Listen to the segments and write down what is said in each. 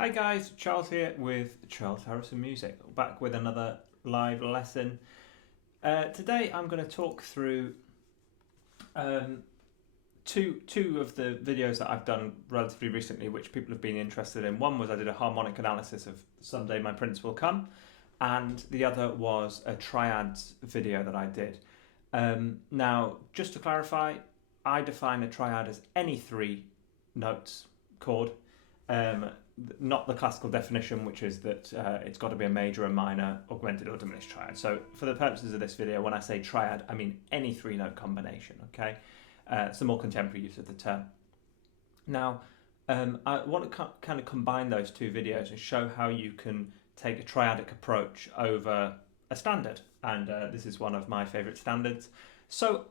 Hi guys, Charles here with Charles Harrison Music, back with another live lesson. Today I'm going to talk through two of the videos that I've done relatively recently, which people have been interested in. One was I did a harmonic analysis of Someday My Prince Will Come, and the other was a triads video that I did. Now, just to clarify, I define a triad as any three notes chord. Not the classical definition, which is that it's got to be a major, a minor, augmented or diminished triad. So for the purposes of this video, when I say triad, I mean any three-note combination, okay? It's the more contemporary use of the term. Now, I want to kind of combine those two videos and show how you can take a triadic approach over a standard. And this is one of my favourite standards. So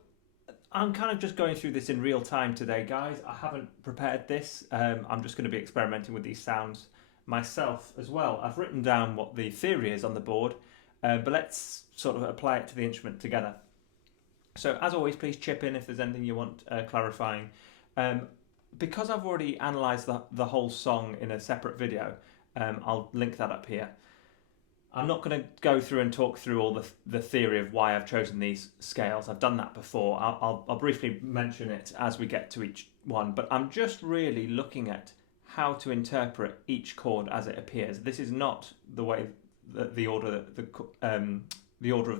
I'm kind of just going through this in real time today, guys. I haven't prepared this. I'm just going to be experimenting with these sounds myself as well. I've written down what the theory is on the board, but let's sort of apply it to the instrument together. So as always, please chip in if there's anything you want clarifying. Because I've already analysed the whole song in a separate video, I'll link that up here. I'm not going to go through and talk through all the theory of why I've chosen these scales. I've done that before. I'll briefly mention it as we get to each one, but I'm just really looking at how to interpret each chord as it appears. This is not the way the order of the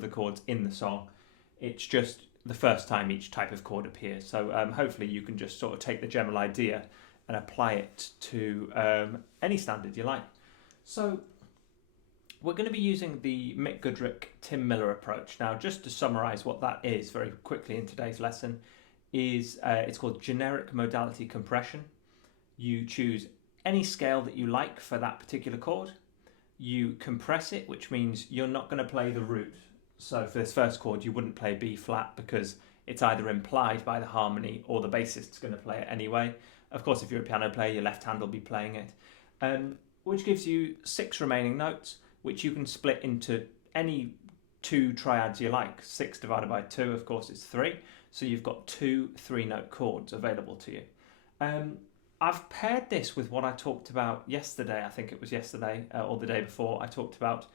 chords in the song. It's just the first time each type of chord appears. So hopefully you can just sort of take the general idea and apply it to any standard you like. So we're going to be using the Mick Goodrick, Tim Miller approach. Now, just to summarise what that is very quickly in today's lesson, is it's called generic modality compression. You choose any scale that you like for that particular chord. You compress it, which means you're not going to play the root. So for this first chord, you wouldn't play B flat because it's either implied by the harmony or the bassist's going to play it anyway. Of course, if you're a piano player, your left hand will be playing it, which gives you 6 remaining notes, which you can split into any 2 triads you like. 6 divided by 2, of course, is 3. So you've got 2 3-note chords available to you. I've paired this with what I talked about yesterday. I think it was yesterday or the day before. I talked about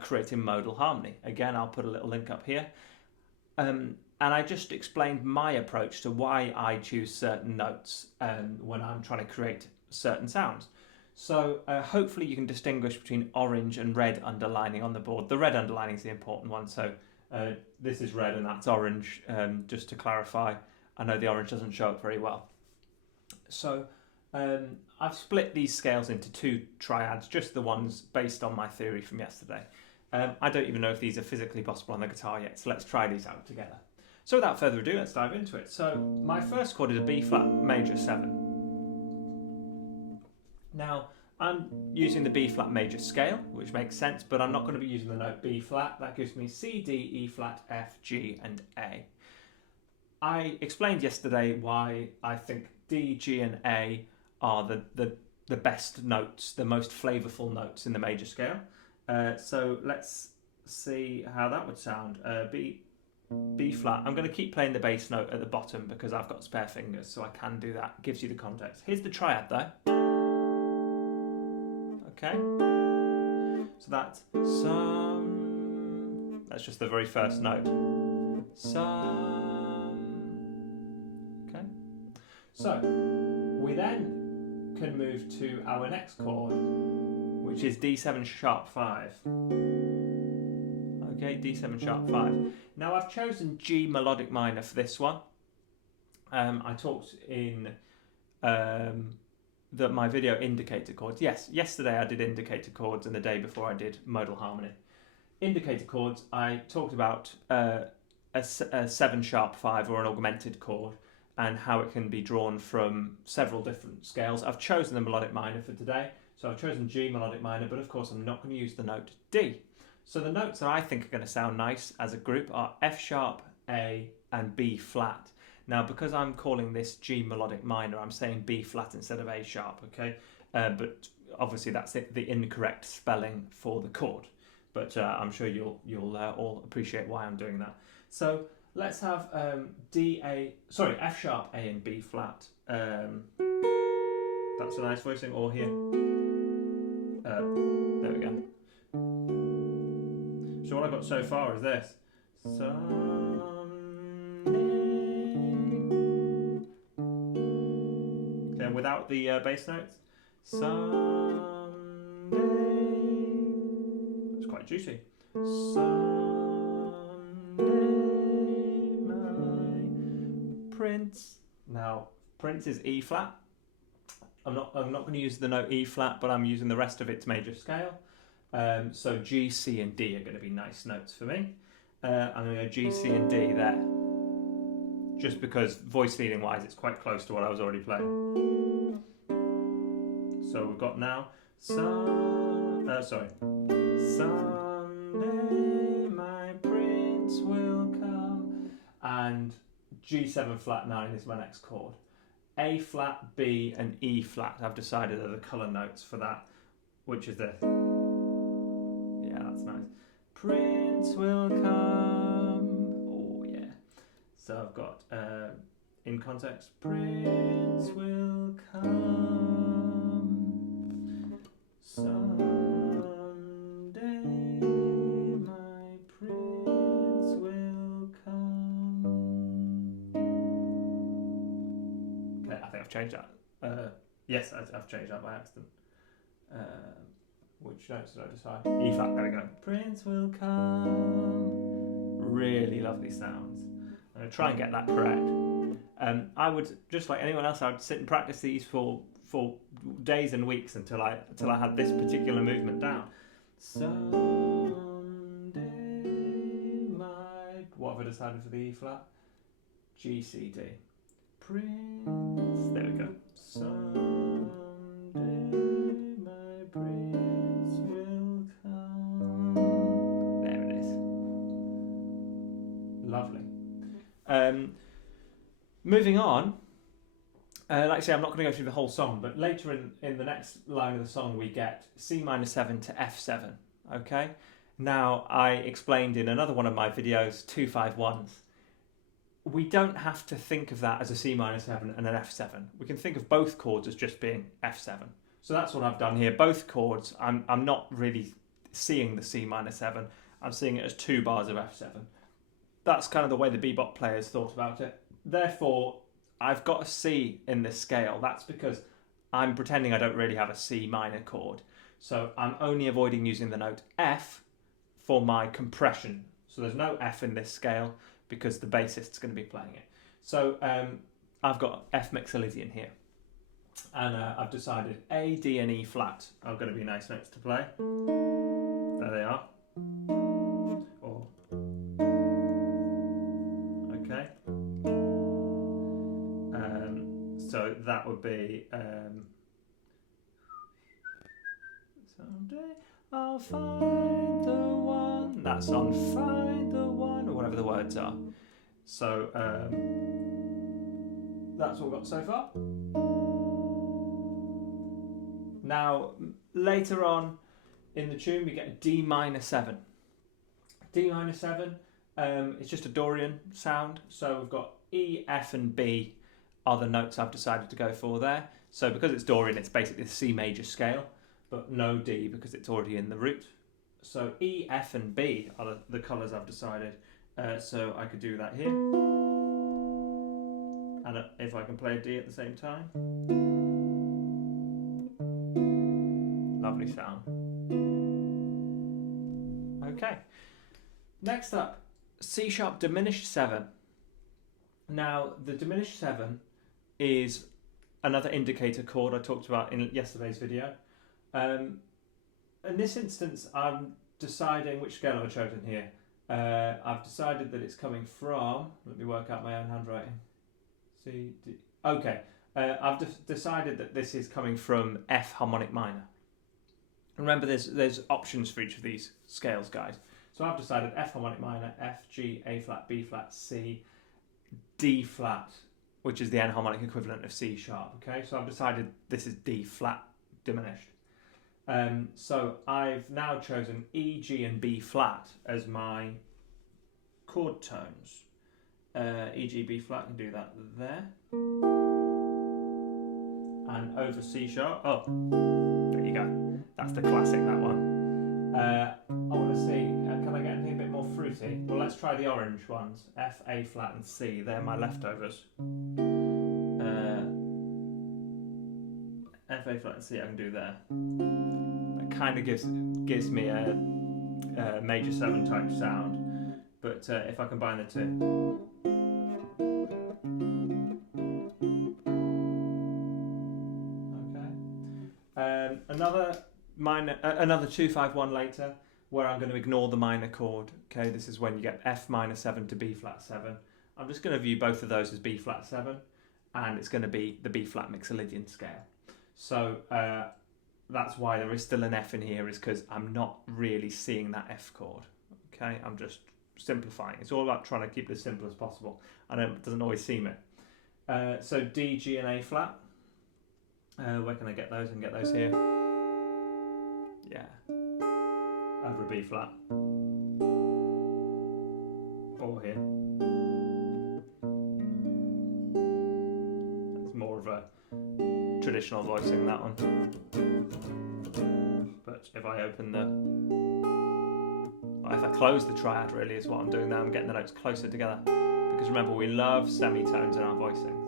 creating modal harmony. Again, I'll put a little link up here. And I just explained my approach to why I choose certain notes when I'm trying to create certain sounds. So hopefully you can distinguish between orange and red underlining on the board. The red underlining is the important one. So this is red and that's orange, just to clarify. I know the orange doesn't show up very well. So I've split these scales into 2 triads, just the ones based on my theory from yesterday. I don't even know if these are physically possible on the guitar yet, so let's try these out together. So without further ado, let's dive into it. So my first chord is a B flat major 7. Now, I'm using the B flat major scale, which makes sense, but I'm not going to be using the note B flat. That gives me C, D, E flat, F, G, and A. I explained yesterday why I think D, G, and A are the best notes, the most flavourful notes in the major scale. So let's see how that would sound. B flat. I'm going to keep playing the bass note at the bottom because I've got spare fingers, so I can do that. Gives you the context. Here's the triad though. Okay, so that's some. That's just the very first note. Some. Okay, so we then can move to our next chord, which is D7 sharp 5. Okay, D7 sharp 5. Now I've chosen G melodic minor for this one. I talked in my video indicator chords. Yes, yesterday I did indicator chords and the day before I did modal harmony. Indicator chords, I talked about a 7 sharp 5 or an augmented chord and how it can be drawn from several different scales. I've chosen the melodic minor for today, so I've chosen G melodic minor, but of course I'm not going to use the note D. So the notes that I think are going to sound nice as a group are F sharp, A, and B flat. Now, because I'm calling this G melodic minor, I'm saying B flat instead of A sharp, okay? But obviously that's the incorrect spelling for the chord. But I'm sure you'll all appreciate why I'm doing that. So let's have F sharp, A, and B flat. That's a nice voicing, or here. There we go. So what I've got so far is this. Okay, and without the bass notes. Someday. It's quite juicy. Someday, my Prince. Now, Prince is E flat. I'm not going to use the note E flat, but I'm using the rest of its major scale. So G, C, and D are going to be nice notes for me. I'm going to go G, C, and D there, just because voice feeling wise, it's quite close to what I was already playing. So we've got now someday my Prince will come, and G7 flat 9 is my next chord. A flat, B, and E flat, I've decided are the colour notes for that, which is this. Yeah, that's nice. Prince will come. Oh, yeah. So I've got, in context, Prince will come. Someday my Prince will come. Okay, I think I've changed that. Yes, I've changed that by accident. Which notes did I decide? E flat, there we go. Prince will come. Really lovely sounds. I'm going to try and get that correct. I would, just like anyone else, I would sit and practice these for days and weeks until I had this particular movement down. Someday my... What have I decided for the E flat? G, C, D. Prince... There we go. Someday my Prince will come. There it is. Lovely. Moving on, like I say, I'm not going to go through the whole song, but later in the next line of the song we get C minor 7 to F7, okay? Now, I explained in another one of my videos, 2-5-1s. We don't have to think of that as a C minor 7 and an F7. We can think of both chords as just being F7. So that's what I've done here. Both chords, I'm not really seeing the C minor 7. I'm seeing it as 2 bars of F7. That's kind of the way the bebop players thought about it. Therefore, I've got a C in this scale. That's because I'm pretending I don't really have a C minor chord. So I'm only avoiding using the note F for my compression. So there's no F in this scale because the bassist's going to be playing it. So I've got F mixolydian here. And I've decided A, D, and E flat are going to be nice notes to play. There they are. Or, okay. So that would be someday I'll find the one. That's on find the one, or whatever the words are. So that's what we've got so far. Now later on in the tune we get a D minor 7. D minor 7, it's just a Dorian sound. So we've got E, F, and B are the notes I've decided to go for there. So because it's Dorian, it's basically the C major scale, but no D because it's already in the root. So E, F, and B are the colours I've decided. So I could do that here. And if I can play a D at the same time. Lovely sound. Okay. Next up, C sharp diminished 7. Now, the diminished 7 is another indicator chord I talked about in yesterday's video. In this instance, I'm deciding which scale I've chosen here. I've decided that it's coming from, let me work out my own handwriting. C, D. Okay, I've decided that this is coming from F harmonic minor. Remember, there's options for each of these scales, guys. So I've decided F harmonic minor, F, G, A flat, B flat, C, D flat, which is the enharmonic equivalent of C sharp. Okay, so I've decided this is D flat diminished. So I've now chosen E, G, and B flat as my chord tones. E, G, B flat, I can do that there. And over C sharp, oh, there you go. That's the classic, that one. I want to see, can I get anything a bit more fruity? Well, let's try the orange ones. F, A flat and C, they're my leftovers. F, A flat and C I can do there. That kind of gives me a major 7 type sound, but if I combine the two. Another 2-5-1 later, where I'm going to ignore the minor chord. Okay, this is when you get F minor 7 to B flat 7. I'm just going to view both of those as B flat 7, and it's going to be the B flat Mixolydian scale. So that's why there is still an F in here, is because I'm not really seeing that F chord. Okay, I'm just simplifying. It's all about trying to keep it as simple as possible. I know it doesn't always seem it. So D, G, and A flat. Where can I get those? I can get those here. Yeah. Over a B flat. Or here. That's more of a traditional voicing, that one. But if I open if I close the triad, really is what I'm doing now. I'm getting the notes closer together. Because remember, we love semitones in our voicings.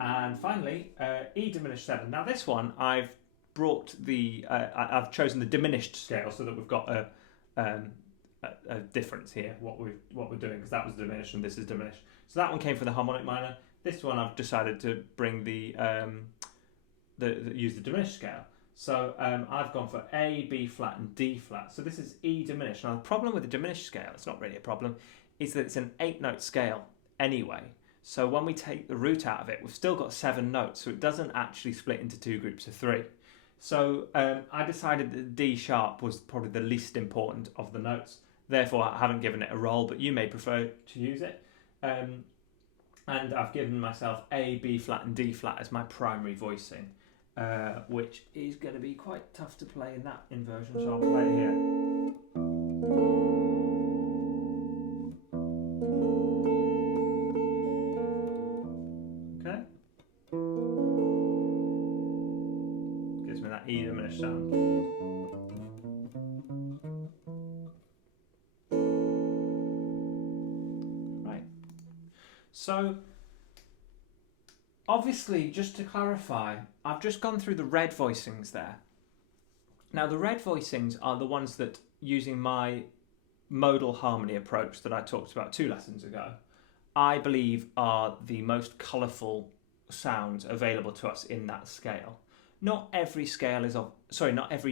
And finally, E diminished 7. Now this one, I've brought I've chosen the diminished scale so that we've got a difference here, what we're doing, because that was diminished and this is diminished. So that one came from the harmonic minor. This one I've decided to bring use the diminished scale. So I've gone for A, B flat and D flat. So this is E diminished. Now the problem with the diminished scale, it's not really a problem, is that it's an 8-note scale anyway. So when we take the root out of it, we've still got 7 notes, so it doesn't actually split into 2 groups of 3. So I decided that D sharp was probably the least important of the notes. Therefore, I haven't given it a role, but you may prefer to use it. And I've given myself A, B flat and D flat as my primary voicing, which is going to be quite tough to play in that inversion, so I'll play it here. E diminished sound. Right. So, obviously, just to clarify, I've just gone through the red voicings there. Now, the red voicings are the ones that, using my modal harmony approach that I talked about 2 lessons ago, I believe are the most colourful sounds available to us in that scale. Not every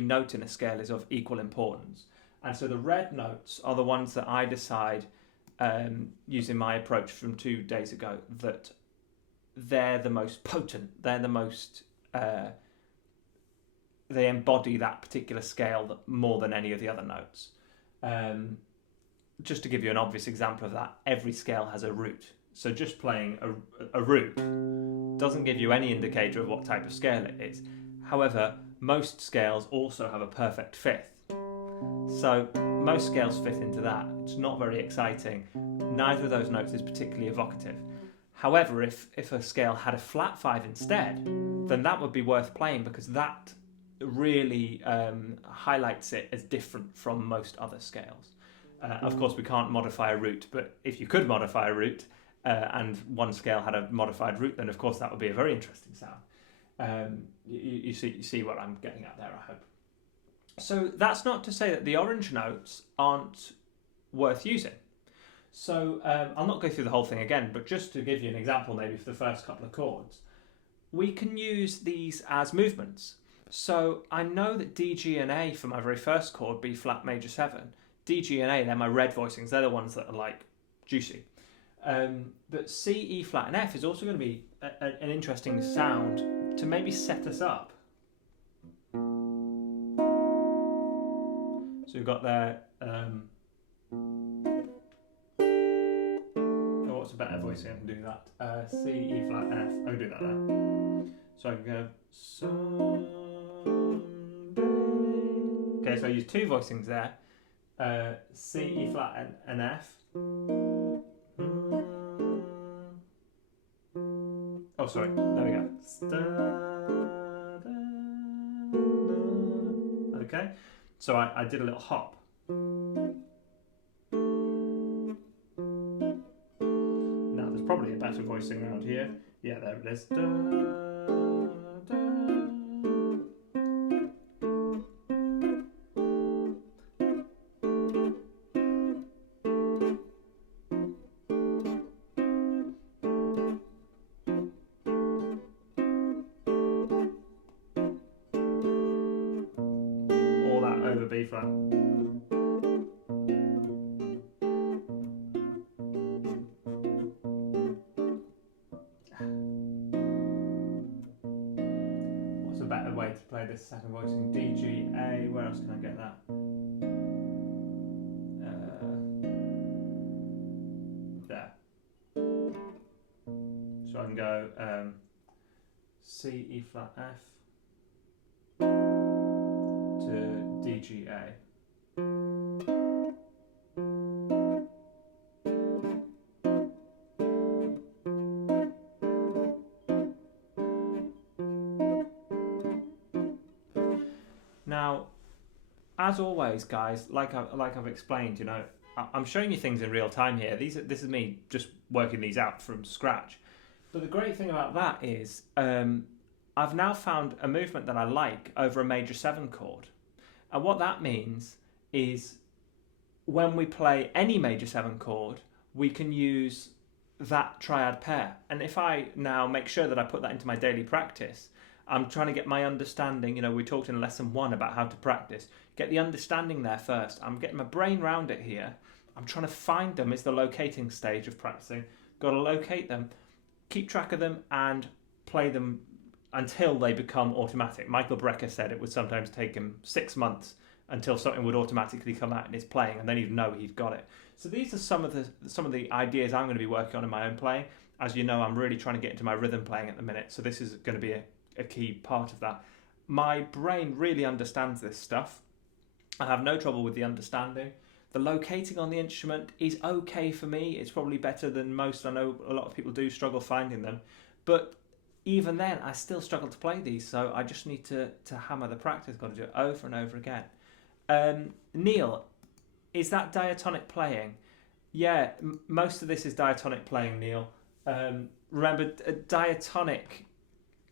note in a scale is of equal importance. And so the red notes are the ones that I decide, using my approach from 2 days ago, that they're the most potent, they're the most, they embody that particular scale more than any of the other notes. Just to give you an obvious example of that, every scale has a root. So just playing a root doesn't give you any indicator of what type of scale it is. However, most scales also have a perfect fifth. So most scales fit into that. It's not very exciting. Neither of those notes is particularly evocative. However, if a scale had a flat 5 instead, then that would be worth playing, because that really highlights it as different from most other scales. Of course, we can't modify a root, but if you could modify a root, and one scale had a modified root, then of course that would be a very interesting sound. You see what I'm getting at there, I hope. So that's not to say that the orange notes aren't worth using. So I'll not go through the whole thing again, but just to give you an example maybe for the first couple of chords, we can use these as movements. So I know that D, G and A for my very first chord, B flat major 7, D, G and A, they're my red voicings, they're the ones that are like juicy. But C, E flat and F is also going to be an interesting sound to maybe set us up. So we've got there, what's a better voicing? I can do that. C, E flat, F. I can do that there. So I can go someday. Okay, so I use 2 voicings there. C, E flat and F. Oh, sorry. There we go. Okay, so I did a little hop. Now there's probably a better voicing around here. Yeah, there it is. Da, da. All that over B flat. What's a better way to play this second voicing? D, G, A. Where else can I get that? There. So I can go C, E flat, F to D, G, A. Now, as always, guys, like I've explained, you know, I'm showing you things in real time here. This is me just working these out from scratch. But the great thing about that is I've now found a movement that I like over a major 7 chord. And what that means is when we play any major 7 chord, we can use that triad pair. And if I now make sure that I put that into my daily practice, I'm trying to get my understanding. You know, we talked in lesson 1 about how to practice. Get the understanding there first. I'm getting my brain around it here. I'm trying to find them. It's the locating stage of practicing. Got to locate them, keep track of them, and play them until they become automatic. Michael Brecker said it would sometimes take him 6 months until something would automatically come out in his playing, and then he'd know he'd got it. So these are some of the ideas I'm going to be working on in my own playing. As you know, I'm really trying to get into my rhythm playing at the minute, so this is going to be a key part of that. My brain really understands this stuff. I have no trouble with the understanding. The locating on the instrument is okay for me. It's probably better than most. I know a lot of people do struggle finding them, but even then I still struggle to play these, so I just need to hammer the practice. Got to do it over and over again. Neil, is that diatonic playing? Yeah, most of this is diatonic playing, Neil. Remember, diatonic,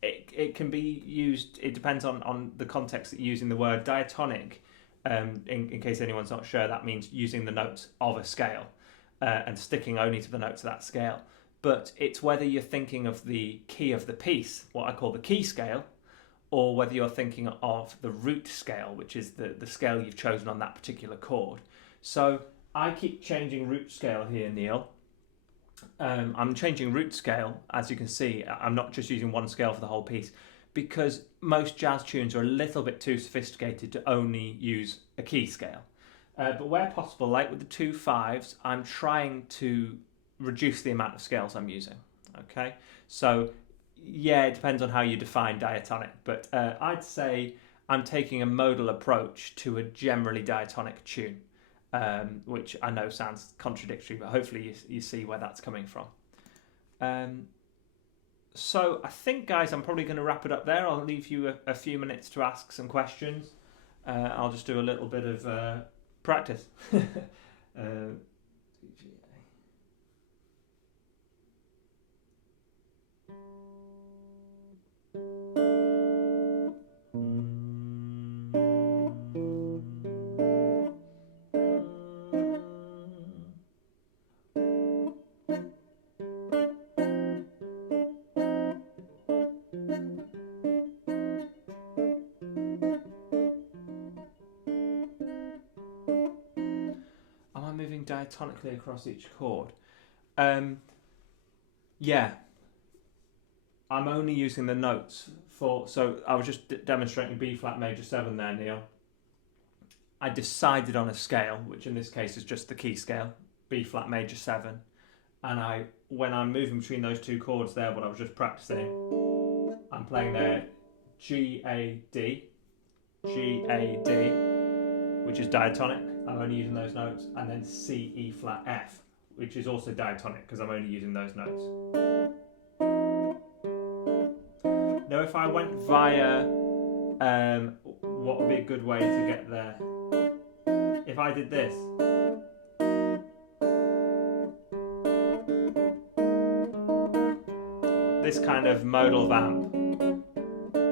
it can be used, it depends on the context that you're using the word. Diatonic, in case anyone's not sure, that means using the notes of a scale and sticking only to the notes of that scale. But it's whether you're thinking of the key of the piece, what I call the key scale, or whether you're thinking of the root scale, which is the scale you've chosen on that particular chord. So I keep changing root scale here, Neil. I'm changing root scale, as you can see. I'm not just using one scale for the whole piece, because most jazz tunes are a little bit too sophisticated to only use a key scale. But where possible, like with the 2 5s, I'm trying to reduce the amount of scales I'm using. Okay, so yeah, it depends on how you define diatonic, but I'd say I'm taking a modal approach to a generally diatonic tune, which I know sounds contradictory, but hopefully you see where that's coming from. So I think, guys, I'm probably going to wrap it up there. I'll leave you a few minutes to ask some questions. I'll just do a little bit of practice. Diatonically across each chord. Yeah, I'm only using the notes for, so I was just demonstrating B flat major 7 there, Neil. I decided on a scale, which in this case is just the key scale, B flat major 7, and when I'm moving between those 2 chords there, what I was just practicing, I'm playing there G A D, which is diatonic. I'm only using those notes, and then C, E flat, F, which is also diatonic because I'm only using those notes. Now if I went via what would be a good way to get there? If I did this. This kind of modal vamp.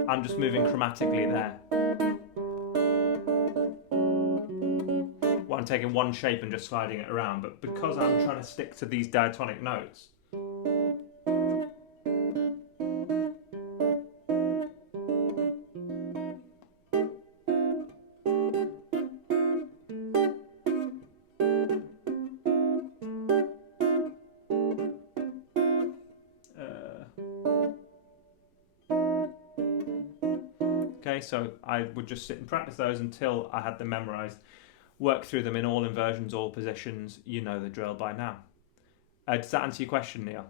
I'm just moving chromatically there. Well, I'm taking one shape and just sliding it around, but because I'm trying to stick to these diatonic notes, okay, so I would just sit and practice those until I had them memorized, work through them in all inversions, all positions. You know the drill by now. Does that answer your question, Neil?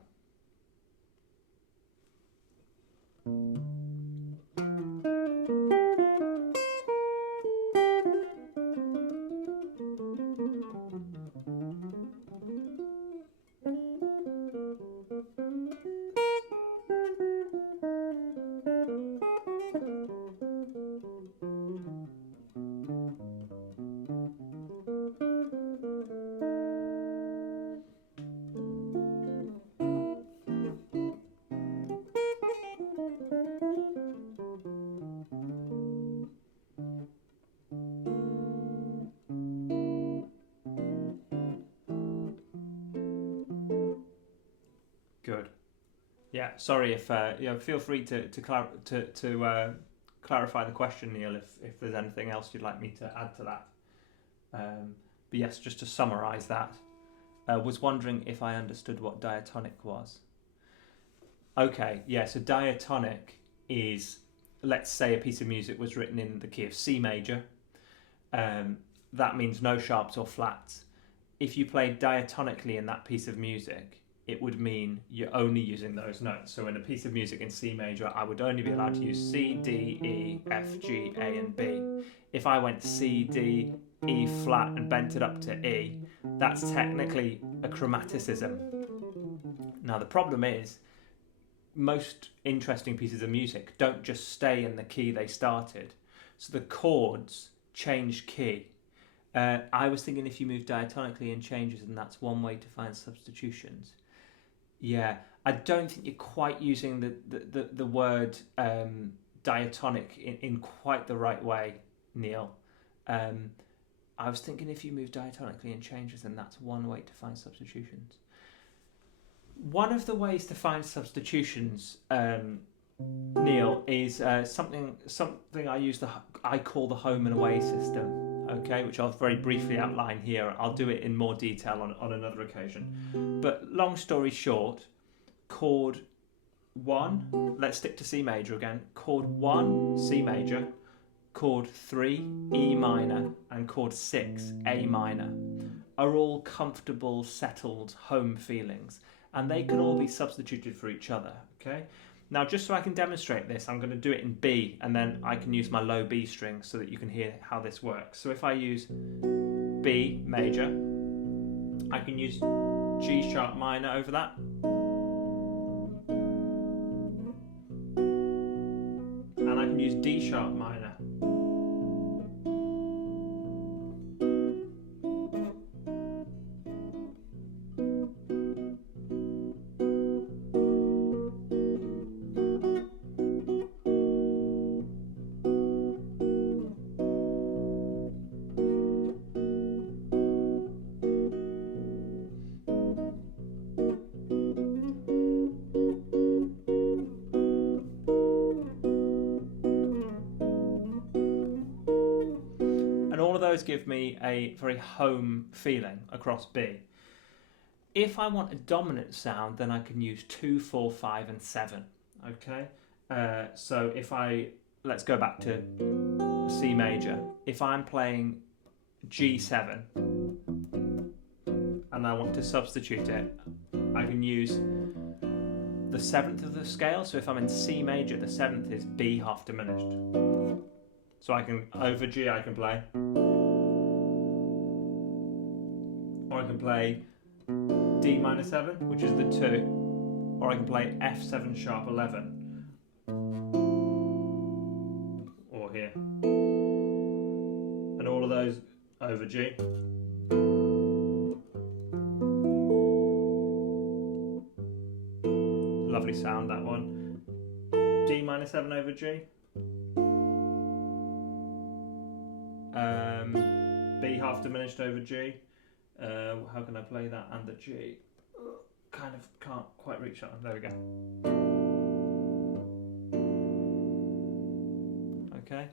Good. Yeah. Sorry if feel free to clarify the question, Neil, if there's anything else you'd like me to add to that. But yes, just to summarise that, was wondering if I understood what diatonic was. Okay. Yeah. So diatonic is, let's say a piece of music was written in the key of C major. That means no sharps or flats. If you played diatonically in that piece of music, it would mean you're only using those notes. So in a piece of music in C major, I would only be allowed to use C, D, E, F, G, A and B. If I went C, D, E flat and bent it up to E, that's technically a chromaticism. Now the problem is, most interesting pieces of music don't just stay in the key they started. So the chords change key. I was thinking if you move diatonically in changes, and that's one way to find substitutions. Yeah, I don't think you're quite using the word diatonic in quite the right way, Neil. I was thinking if you move diatonically in changes, then that's one way to find substitutions. One of the ways to find substitutions, Neil, is something I call the home and away system. Okay, which I'll very briefly outline here. I'll do it in more detail on another occasion. But long story short, chord 1, let's stick to C major again. Chord 1, C major, chord 3, E minor, and chord 6, A minor, are all comfortable, settled, home feelings. And they can all be substituted for each other, okay? Now, just so I can demonstrate this, I'm going to do it in B, and then I can use my low B string so that you can hear how this works. So if I use B major, I can use G sharp minor over that. And I can use D sharp minor. Give me a very home feeling across B. If I want a dominant sound, then I can use 2, 4, 5 and 7. Okay, so let's go back to C major. If I'm playing G7 and I want to substitute it, I can use the 7th of the scale. So if I'm in C major, the 7th is B half diminished. So I can, over G I can play, or I can play D minor 7, which is the 2, or I can play F7 sharp 11, or here. those over G. Lovely sound, that one. D minor 7 over G. B half diminished over G. How can I play that and the G? Kind of can't quite reach that one. There we go. Okay.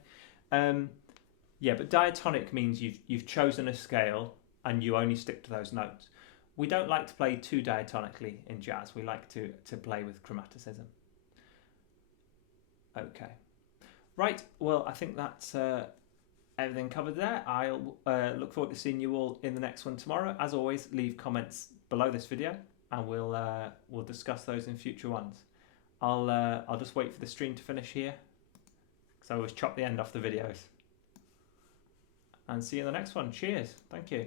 Yeah, but diatonic means you've chosen a scale and you only stick to those notes. We don't like to play too diatonically in jazz. We like to play with chromaticism. Okay. Right, well, I think that's everything covered there. I'll look forward to seeing you all in the next one tomorrow. As always, leave comments below this video and we'll discuss those in future ones. I'll just wait for the stream to finish here because I always chop the end off the videos. And see you in the next one. Cheers. Thank you.